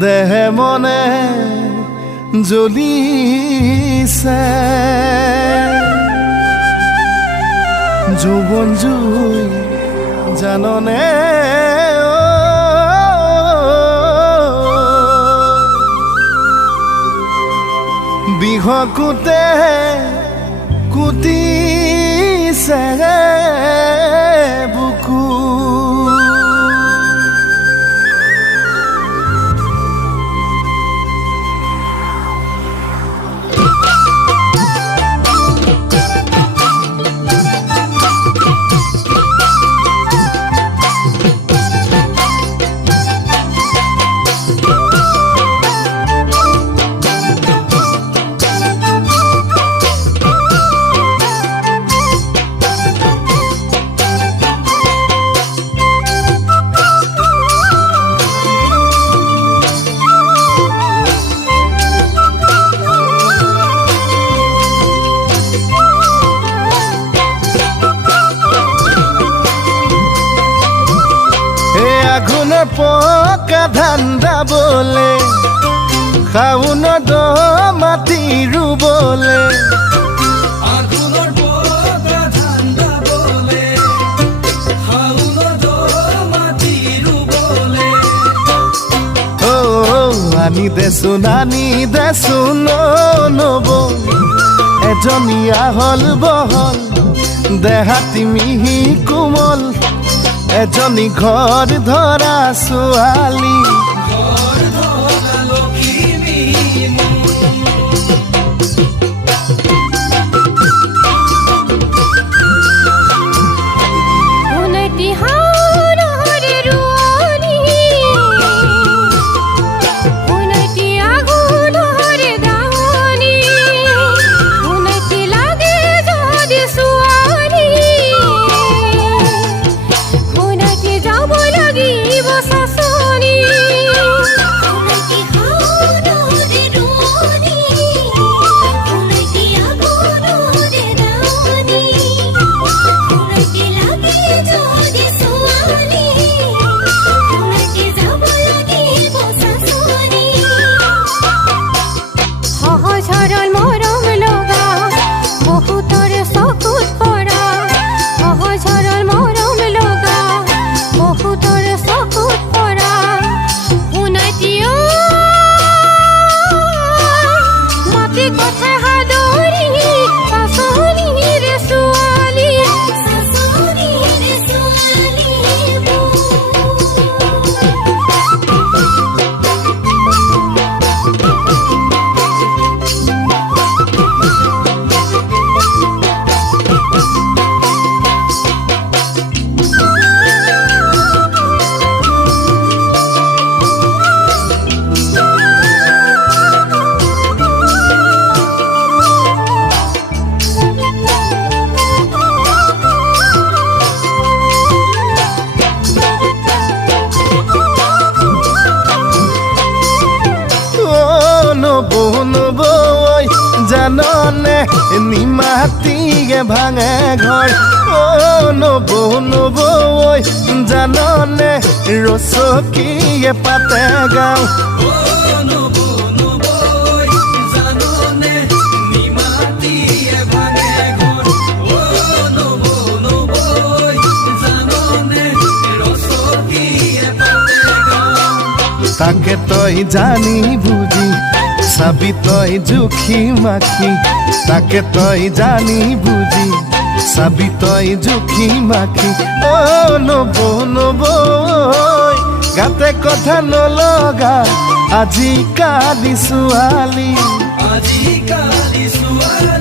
দেহে মনে জ্বলিছে যৌবন জুই জাননে বিহকুতে কুটিছে বুকু আগুনে পকা ধান্দা বলে খাউন দ মাটি ৰুবলে আগুনৰ পকা ধান্দা বলে খাউন দ মাটি ৰুবলে ও আনি দেচোন নব এজনীয়া হল বহল দেহাতি মিহি কোমল এজনী ঘৰ ধৰা ছোৱালী ঘৰ ধৰা লখিমী জাননে নিমাতিয়ে ভাঙে ঘৰ ও নব জাননে ৰচকীয়ে পাতে গাঁও জাননে নিমাতিয়ে ভাঙে ঘৰ জাননে ৰচকীয়ে পাতে গাঁও তাকে তই জানি বুজি চাবি তই জুখি মাখি তাকে তই জানি বুজি চাবি তই জুখি মাখি ও নব গাতে কথা নলগা আজিকালি ছোৱালী আজিকালি ছোৱালী